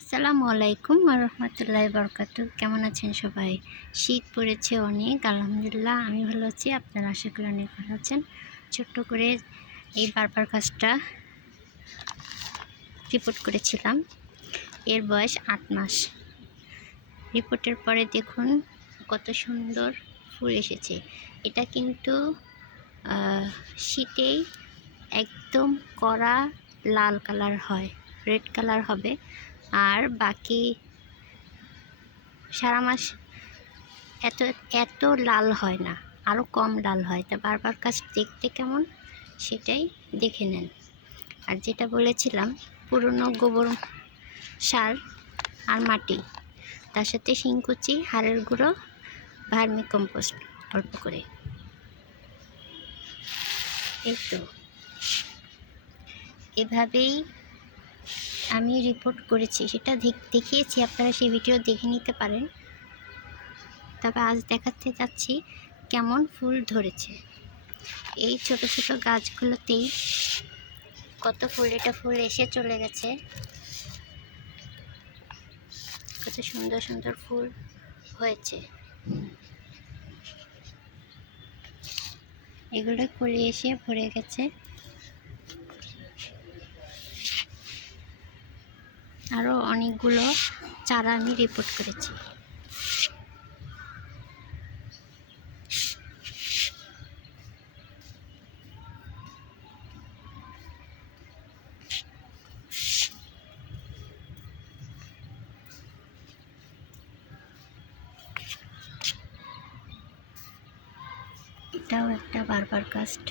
আসসালামু আলাইকুম রহমতুল্লাহ বরকাত কেমন আছেন সবাই? শীত পড়েছে অনেক, আলহামদুলিল্লাহ, আমি ভালো আছি, আপনারা আশা করি অনেক ভালো আছেন। ছোট্ট করে এই বারবার কাজটা রিপোর্ট করেছিলাম। এর বয়স আট মাস। রিপোর্টের পরে দেখুন কত সুন্দর ফুল এসেছে। এটা কিন্তু শীতেই একদম কড়া লাল কালার হয় রেড কালার হবে। আর বাকি সারা মাস এত এত লাল হয় না আরও কম লাল হয়। তা বারবার কাজ দেখতে কেমন? সেটাই দেখে নেন। আর যেটা বলেছিলাম, পুরনো গোবর সার আর মাটি, তার সাথে শিংকুচি, হাড়ের গুঁড়ো ভার্মি কম্পোস্ট অল্প করে। এই তো। এভাবেই আমি রিপোর্ট করেছি, সেটা দেখ- দেখিয়েছি, আপনারা সেই ভিডিও দেখে নিতে পারেন। তবে আজ দেখাতে যাচ্ছি কেমন ফুল ধরেছে। এই ছোট ছোট গাছগুলোতেই কত ফুল, এটা ফুল এসে চলে গেছে। কত সুন্দর সুন্দর ফুল হয়েছে। এগুলো কলি এসে ভরে গেছে। আরও অনেকগুলো চারা আমি রিপোর্ট করেছি। এটাও একটা বারবার কাস্ট